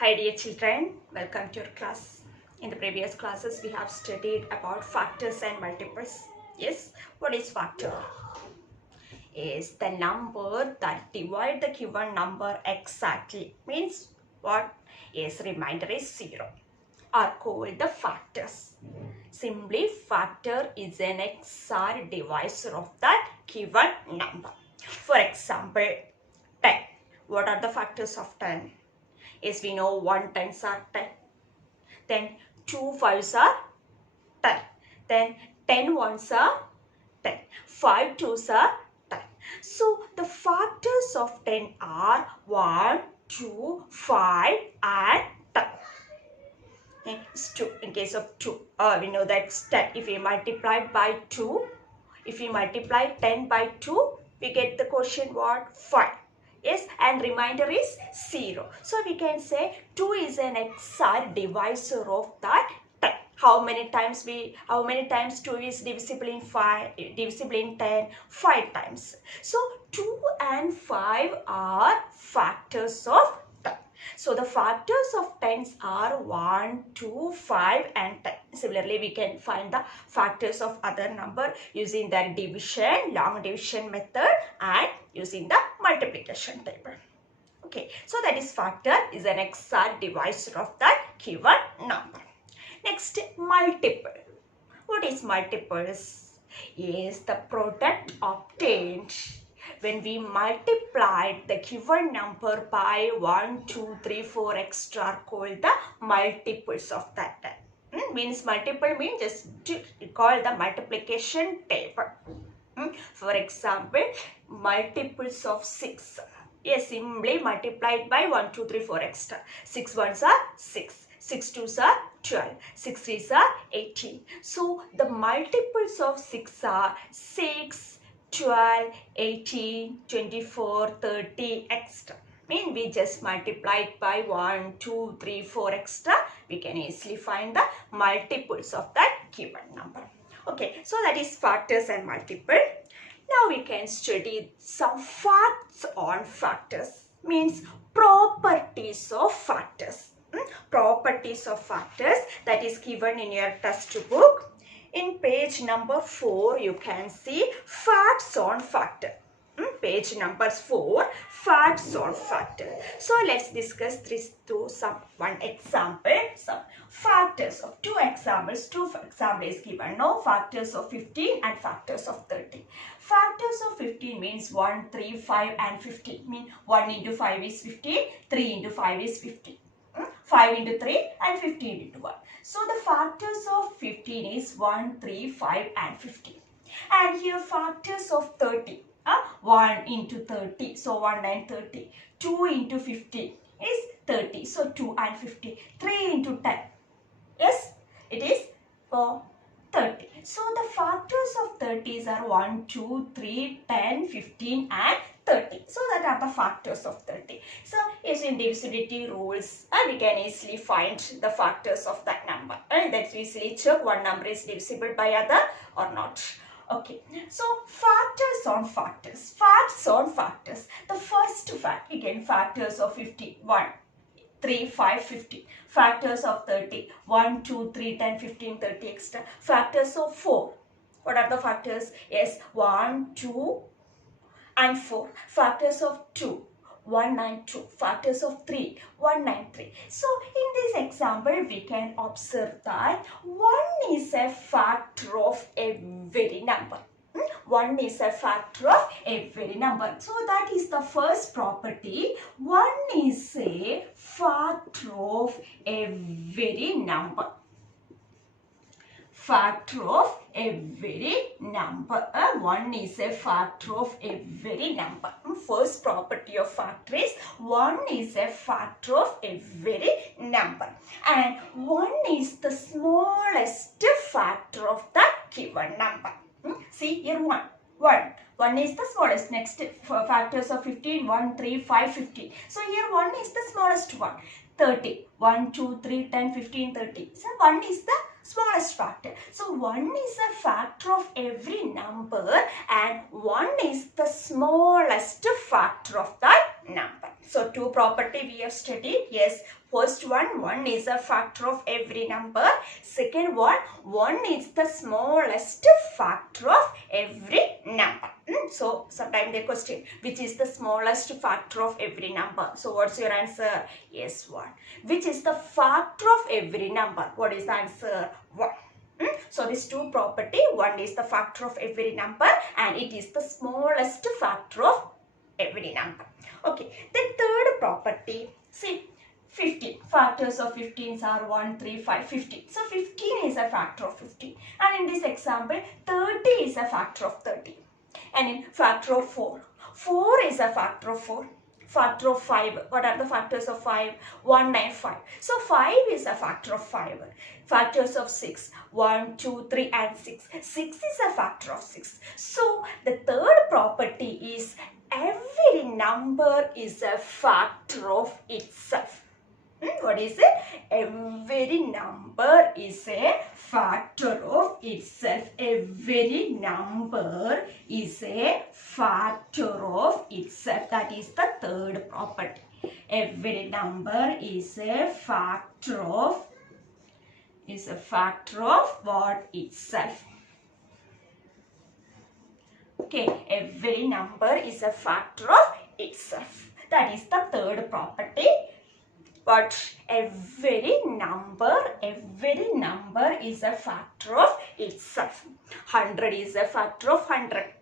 Hi dear children, welcome to your class. In the previous classes we have studied about factors and multiples. Yes, what is factor? Is the number that divide the given number exactly. Means what? Is remainder is 0. Are called the factors. Simply factor is an exact divisor of that given number. For example, 10. What are the factors of 10? Yes, we know 1 tens are 10. Then 2 fives are 10. Then 10 ones are 10. 5 twos are 10. So the factors of 10 are 1, 2, 5 and 10. Okay, it's 2. In case of 2, we know that's 10. If we multiply by 2, if we multiply 10 by 2, we get the quotient what? 5. Yes, and remainder is 0. So we can say 2 is an exact divisor of that 10. How many times 2 is divisible in 5, divisible in 10? 5 times. So 2 and 5 are factors of 10. So the factors of 10s are 1, 2, 5 and 10. Similarly, we can find the factors of other number using the division, long division method and using the multiplication table. Okay, so that is factor is an exact divisor of that given number. Next, multiple. What is multiples? Is the product obtained when we multiplied the given number by 1, 2, 3, 4 extra called the multiples of that. Means multiple means just to call the multiplication table. For example, multiples of 6. Yes, simply multiplied by 1, 2, 3, 4 extra. 6 ones are 6. 6 twos are 12. 6 threes are 18. So the multiples of 6 are 6, 12, 18, 24, 30 extra. Mean we just multiplied by 1, 2, 3, 4 extra. We can easily find the multiples of that given number. Okay, so that is factors and multiple. Now we can study some facts on factors. Means properties of factors. Properties of factors that is given in your textbook. In page number 4, you can see facts on factor. Page number 4, facts on factor. So let's discuss this to one example. Some factors of 2 examples. 2 examples is given. No factors of 15 and factors of 30. Factors of 15 means 1, 3, 5 and 15. Mean 1 into 5 is 15. 3 into 5 is 15. 5 into 3 and 15 into 1. So the factors of 15 is 1, 3, 5 and 15. And here factors of 30. 1 into 30. So 1 and 30. 2 into 15 is 30. So 2 and 50. 3 into 10. Yes, it is 30. So the factors of 30s are 1, 2, 3, 10, 15 and 30. So that are the factors of 30. So using divisibility rules, we can easily find the factors of that number. That's easily check one number is divisible by other or not. Okay, so factors on factors. Facts on factors. The first fact, again factors of 50. 1, 3, 5, 50. Factors of 30. 1, 2, 3, 10, 15, 30 extra. Factors of 4. What are the factors? Yes, 1, 2 and 4. Factors of 2. 1, 9, 2. Factors of 3. 1, 9, 3. So in this example, we can observe that 1 is a factor of every number. 1 is a factor of every number. So that is the first property. 1 is a factor of every number. Factor of every number. 1 is a factor of every number. First property of factor is 1 is a factor of every number. And 1 is the smallest factor of that given number. See here 1. 1 is the smallest. Next factors of 15, 1, 3, 5, 15. So here 1 is the smallest one. 30. 1, 2, 3, 10, 15, 30. So 1 is the smallest factor. So 1 is a factor of every number and 1 is the smallest factor of that number. So two property we have studied. Yes, first one is a factor of every number. Second one is the smallest factor of every number. So sometimes they question, which is the smallest factor of every number? So what's your answer? Yes, 1. Which is the factor of every number? What is the answer? 1. So this two property, one is the factor of every number and it is the smallest factor of every number. Okay, then third property, see 15. Factors of 15s are 1, 3, 5, 15. So 15 is a factor of 15. And in this example, 30 is a factor of 30. And in factor of 4, 4 is a factor of 4. Factor of 5, what are the factors of 5? 1, 9, 5. So 5 is a factor of 5. Factors of 6, 1, 2, 3 and 6. 6 is a factor of 6. So the third property is every number is a factor of itself. What is it? Every number is a factor of itself. Every number is a factor of itself. That is the third property. Every number is a factor of what? Itself. Okay, every number is a factor of itself. That is the third property. But every number is a factor of itself. 100 is a factor of 100.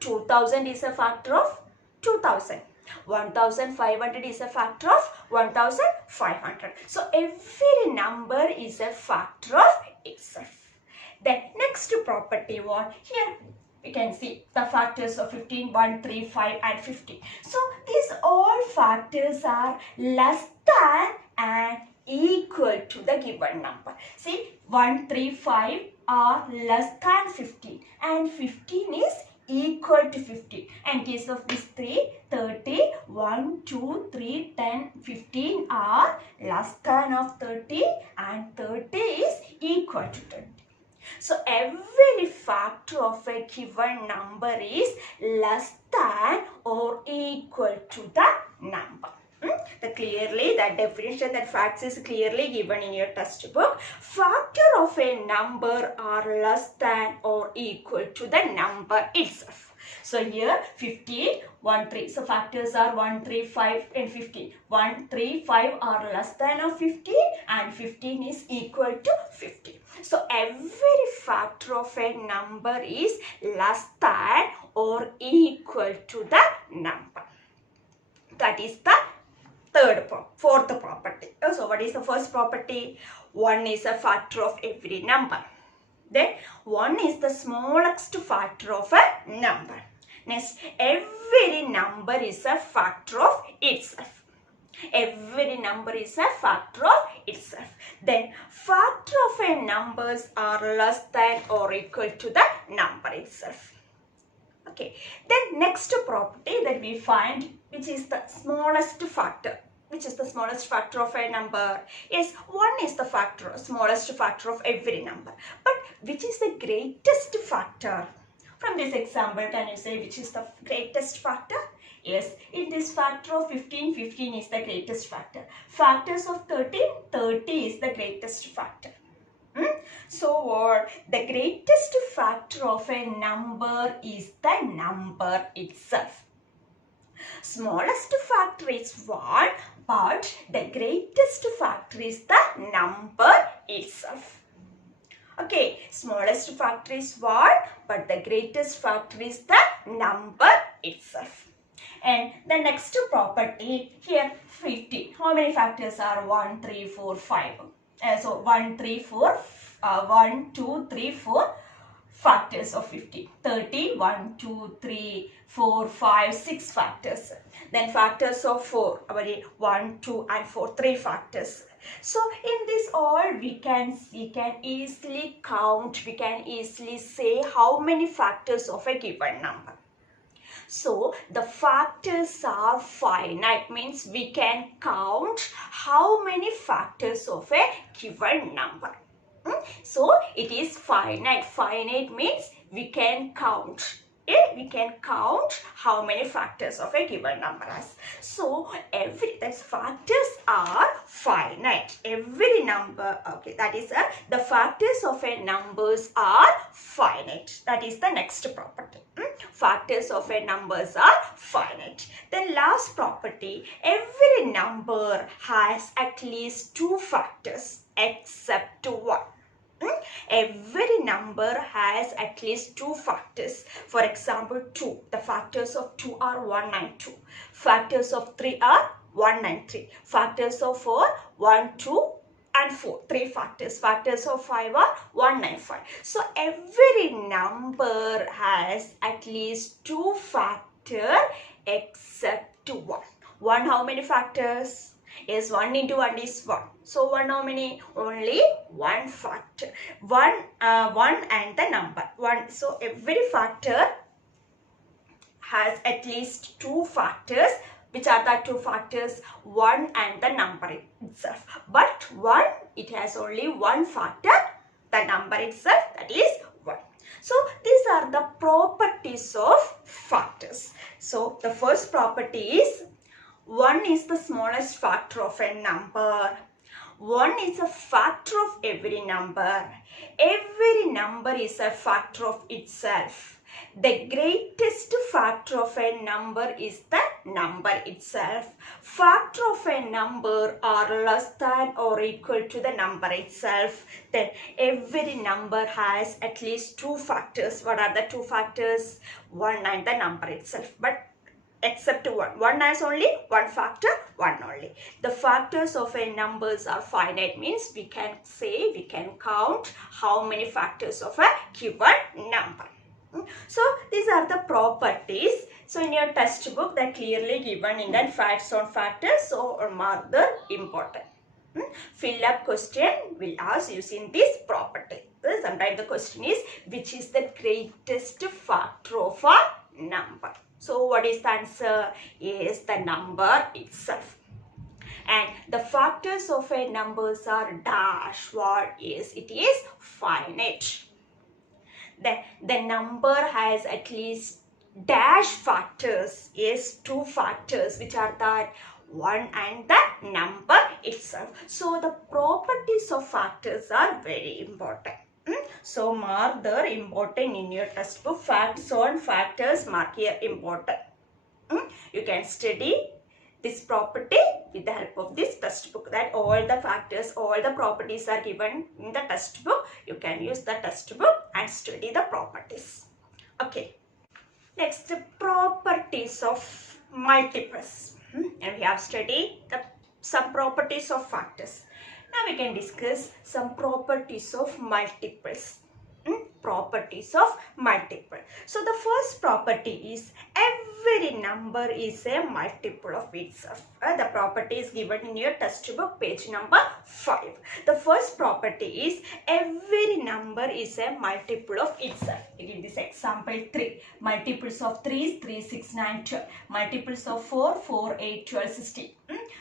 2000 is a factor of 2000. 1500 is a factor of 1500. So every number is a factor of itself. Then next property what? Here we can see the factors of 15, 1, 3, 5 and 15. So these all factors are less than and equal to the given number. See 1, 3, 5 are less than 15 and 15 is equal to 50. And in case of this 3, 30, 1, 2, 3, 10, 15 are less than of 30 and 30 is equal to 20. So every factor of a given number is less than or equal to the number. The definition, that facts is clearly given in your textbook. Factor of a number are less than or equal to the number itself. So here 15, 1, 3. So factors are 1, 3, 5 and 15. 1, 3, 5 are less than of 15 and 15 is equal to 50. So every factor of a number is less than or equal to the number. That is the fourth property. So what is the first property? 1 is a factor of every number. Then 1 is the smallest factor of a number. Next, every number is a factor of itself. Every number is a factor of itself. Then factor of a numbers are less than or equal to the number itself. Okay. Then next property that we find, which is the smallest factor. Which is the smallest factor of a number? Yes, 1 is the smallest factor of every number. But which is the greatest factor? From this example, can you say which is the greatest factor? Yes, in this factor of 15, 15 is the greatest factor. Factors of 13, 30 is the greatest factor. So what? The greatest factor of a number is the number itself. Smallest factor is 1, but the greatest factor is the number itself. Okay, smallest factor is 1, but the greatest factor is the number itself. And the next property here 50. How many factors are 1, 3, 4, 5? So 1, 3, 4, 1, 2, 3, 4 factors of 50. 30, 1, 2, 3, 4, 5, 6 factors. Then factors of 4, 1, 2 and 4, 3 factors. So in this all we can easily count, we can easily say how many factors of a given number. So the factors are finite, means we can count how many factors of a given number. So it is finite. Finite means we can count we can count how many factors of a given number has. So that's factors are finite. Every number, okay, that is the factors of a numbers are finite. That is the next property. Factors of a numbers are finite. Then last property, every number has at least two factors except one. Every number has at least two factors. For example, 2. The factors of 2 are 1 and 2. Factors of 3 are 1 and 3. Factors of 4, 1, 2 and 4. 3 factors. Factors of 5 are 1 and 5. So every number has at least two factors except 1. 1 how many factors? Is 1 into 1 is 1. So 1 how many? Only one factor. 1 and the number 1. So every factor has at least two factors. Which are the two factors? 1 and the number itself. But 1, it has only one factor, the number itself, that is 1. So these are the properties of factors. So the first property is 1 is the smallest factor of a number. 1 is a factor of every number. Every number is a factor of itself. The greatest factor of a number is the number itself. Factor of a number are less than or equal to the number itself. Then every number has at least two factors. What are the two factors? 1 and the number itself. But except 1. 1 has only one factor, 1 only. The factors of a numbers are finite, means we can count how many factors of a given number. So these are the properties. So in your textbook, they are clearly given in that facts on factors. So mark the important. Fill up question will ask using this property. Sometimes the question is, which is the greatest factor of a number? So what is the answer? Is the number itself. And the factors of a numbers are dash. What is? It is finite. The number has at least dash factors. Is two factors, which are that 1 and the number itself. So the properties of factors are very important. So mark the important in your textbook. Facts on factors, mark here important. You can study this property with the help of this textbook. That all the factors, all the properties are given in the textbook. You can use the textbook and study the properties. Okay. Next, properties of multiples. And we have studied some properties of factors. Now we can discuss some properties of multiples. Properties of multiple. So the first property is every number is a multiple of itself. The property is given in your textbook, page number 5. The first property is every number is a multiple of itself. I give this example 3. Multiples of 3 is 3, 6, 9, 12. Multiples of 4, 4, 8, 12, 16.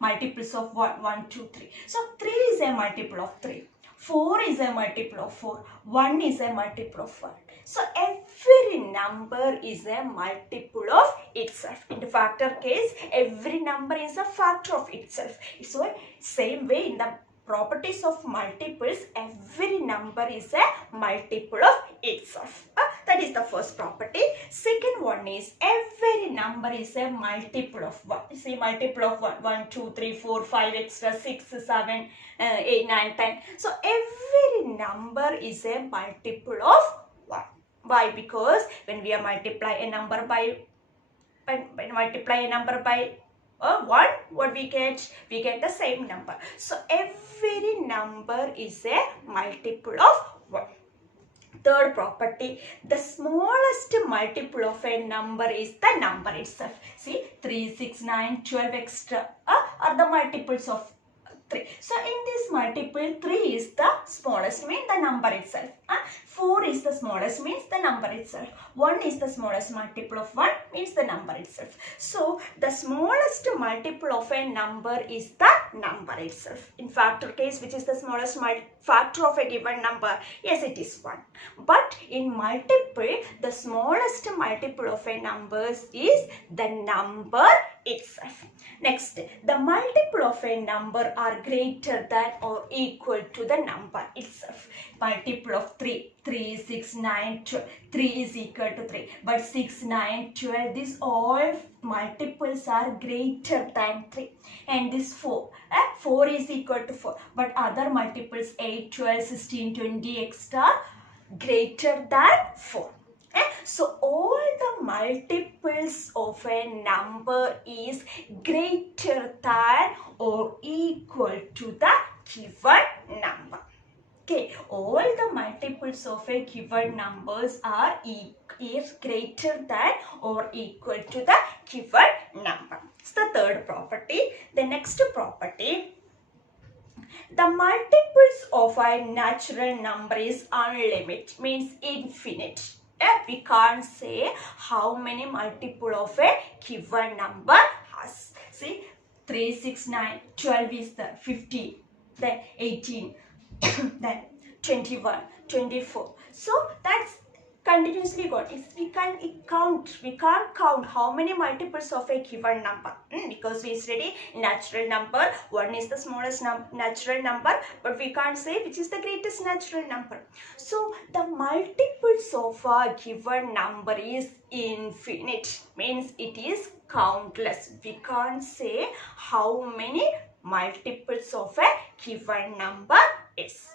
Multiples of 1, 1, 2, 3. So 3 is a multiple of 3. 4 is a multiple of 4. 1 is a multiple of 1. So every number is a multiple of itself. In the factor case, every number is a factor of itself. So same way in the properties of multiples, every number is a multiple of itself. That is the first property. Second one is every number is a multiple of 1. You see, multiple of 1, 1, 2, 3, 4, 5, extra 6, 7, 8, 9, 10. So every number is a multiple of 1. Why? Because when we multiply a number by 1, what we get? We get the same number. So every number is a multiple of 1. Third property, the smallest multiple of a number is the number itself. See, 3, 6, 9, 12 extra are the multiples of 3. So in this multiple, 3 is the smallest, mean the number itself. 4 is the smallest means the number itself. 1 is the smallest multiple of 1 means the number itself. So the smallest multiple of a number is the number itself. In factor case, which is the smallest factor of a given number? Yes, it is 1. But in multiple, the smallest multiple of a number is the number itself. Next, the multiple of a number are greater than or equal to the number itself. Multiple of 3, 3, 6, 9, 12. 3 is equal to 3. But 6, 9, 12, these all multiples are greater than 3. And this 4. 4 is equal to 4. But other multiples 8, 12, 16, 20, etc. greater than 4. So all the multiples of a number is greater than or equal to the given number. Okay, all the multiples of a given numbers are is greater than or equal to the given number. It's the third property. The next property, the multiples of a natural number is unlimited, means infinite. We can't say how many multiple of a given number has. See, 3, 6, 9, 12 is the 15, then 18, then 21, 24. So that's continuously got. We can't count how many multiples of a given number because we study natural number. 1 is the smallest natural number, but we can't say which is the greatest natural number. So the multiples of a given number is infinite, means it is countless. We can't say how many multiples of a given number is.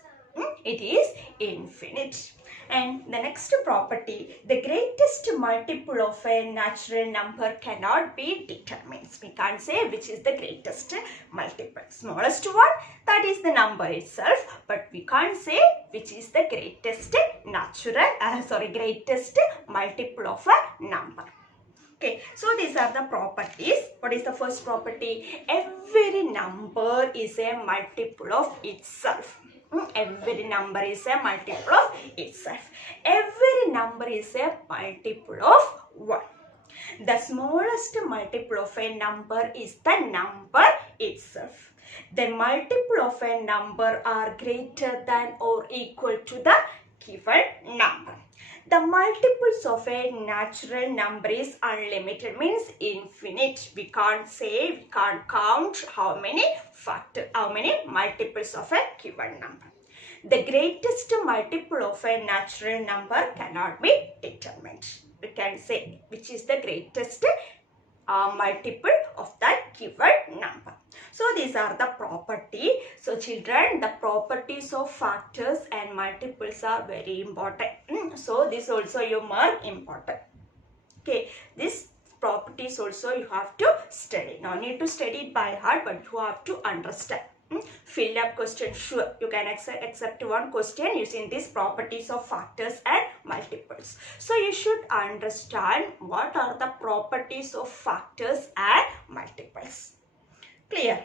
It is infinite. And the next property, the greatest multiple of a natural number cannot be determined. We can't say which is the greatest multiple. Smallest one, that is the number itself, but we can't say which is the greatest greatest multiple of a number. Okay, so these are the properties. What is the first property? Every number is a multiple of itself. Every number is a multiple of itself. Every number is a multiple of 1. The smallest multiple of a number is the number itself. The multiple of a number are greater than or equal to the given number. The multiples of a natural number is unlimited, means infinite. We can't count how many multiples of a given number. The greatest multiple of a natural number cannot be determined. We can say which is the greatest multiple of that given number. So these are the property. So children, the properties of factors and multiples are very important. So this also you mark important. Okay, this properties also you have to study. No need to study it by heart, but you have to understand. Fill up question, sure. You can accept one question using these properties of factors and multiples. So you should understand what are the properties of factors and multiples. Clear?